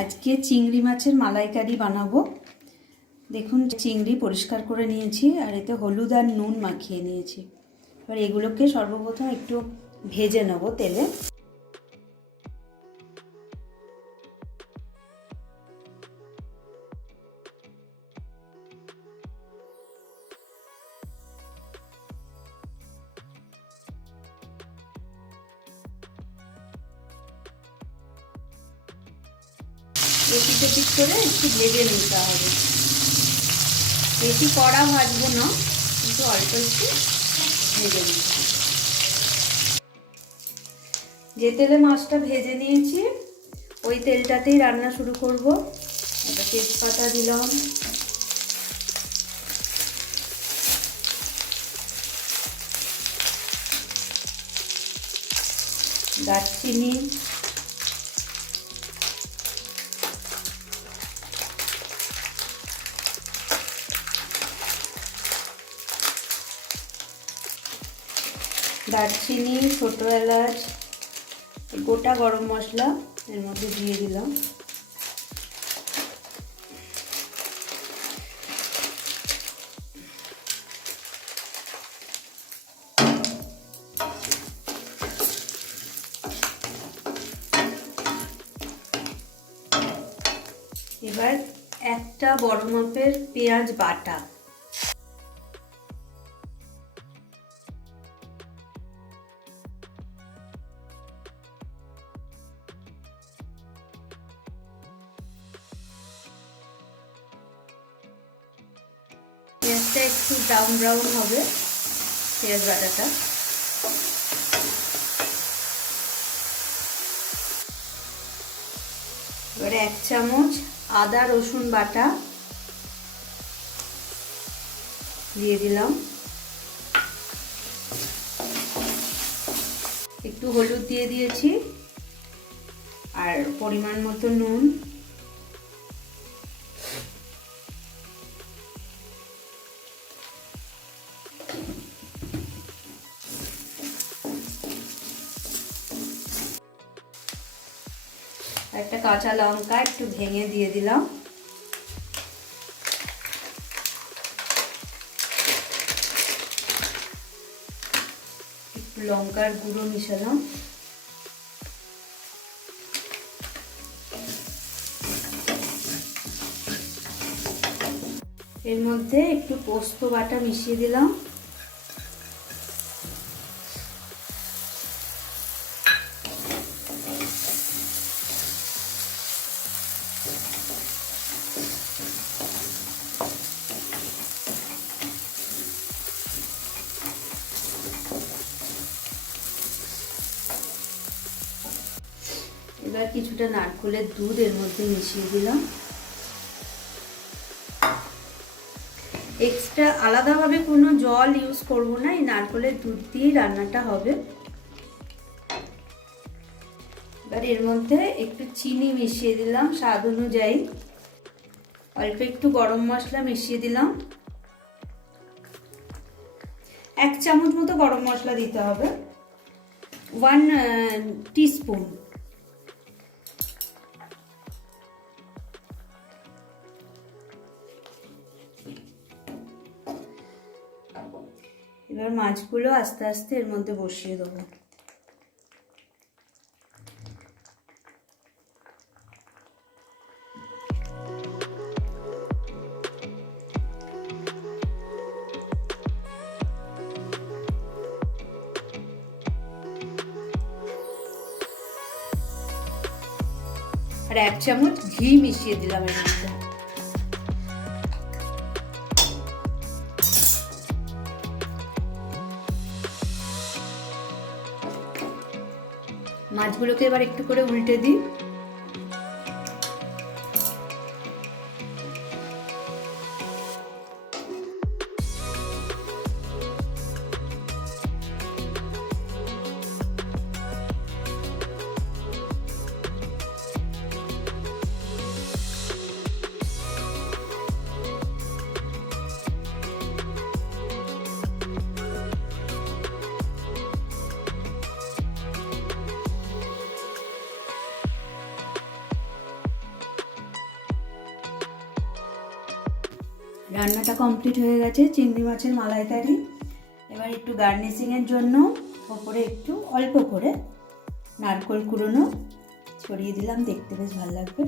আজকে চিংড়ি মাছের মালাইকারি বানাবো। দেখুন চিংড়ি পরিষ্কার করে নিয়েছি আর এতে হলুদ আর নুন মাখিয়ে নিয়েছি। এবার এগুলোকে সর্বপ্রথম একটু ভেজে নেব তেলে। এপিট এপিট করে একটু ভেজে নিতে হবে। বেশি কড়া ভাজবো না, কিন্তু অল্প একটু ভেজে নিতে হবে। যে তেলে মাছটা ভেজে নিয়েছি ওই তেলটাতেই রান্না শুরু করব। একটা তেজপাতা দিলাম, দারচিনি, ছোট এলাচ, গোটা গরম মশলা এর মধ্যে দিয়ে দিলাম। এবার একটা বড় মাপের পেঁয়াজ বাটা, পেঁয়াজটা একটু ব্রাউন ব্রাউন হবে পেঁয়াজ বাটাটা। এবারে 1 চামচ আদা রসুন বাটা দিয়ে দিলাম, একটু হলুদ দিয়ে দিয়েছি আর পরিমাণ মতো নুন। একটা কাঁচা লঙ্কা একটু ভেঙে দিয়ে দিলাম, একটু লঙ্কার গুঁড়ো মিশালাম, এর মধ্যে একটু পোস্ত বাটা মিশিয়ে দিলাম, এবার কিছুটা নারকেলের দুধ এর মধ্যে মিশিয়ে দিলাম। এক্সট্রা আলাদাভাবে কোনো জল ইউজ করব না, এই নারকেলের দুধ দিয়েই রান্নাটা হবে। এবার এর মধ্যে একটু চিনি মিশিয়ে দিলাম স্বাদ অনুযায়ী, অল্প একটু গরম মশলা মিশিয়ে দিলাম, 1 চামচ মতো গরম মশলা দিতে হবে, 1 টিস্পুন। এবার মাছগুলো আস্তে আস্তে এর মধ্যে বসিয়ে দেবো। আর 1 চামচ ঘি মিশিয়ে দিলাম এর মধ্যে। মাছগুলোকে এবার একটু করে উল্টে দিই। রান্নাটা কমপ্লিট হয়ে গেছে, চিংড়ি মাছের মালাইকারি। এবার একটু গার্নিশিংয়ের জন্য ওপরে একটু অল্প করে নারকেল কুড়োনো ছড়িয়ে দিলাম, দেখতে বেশ ভালো লাগবে।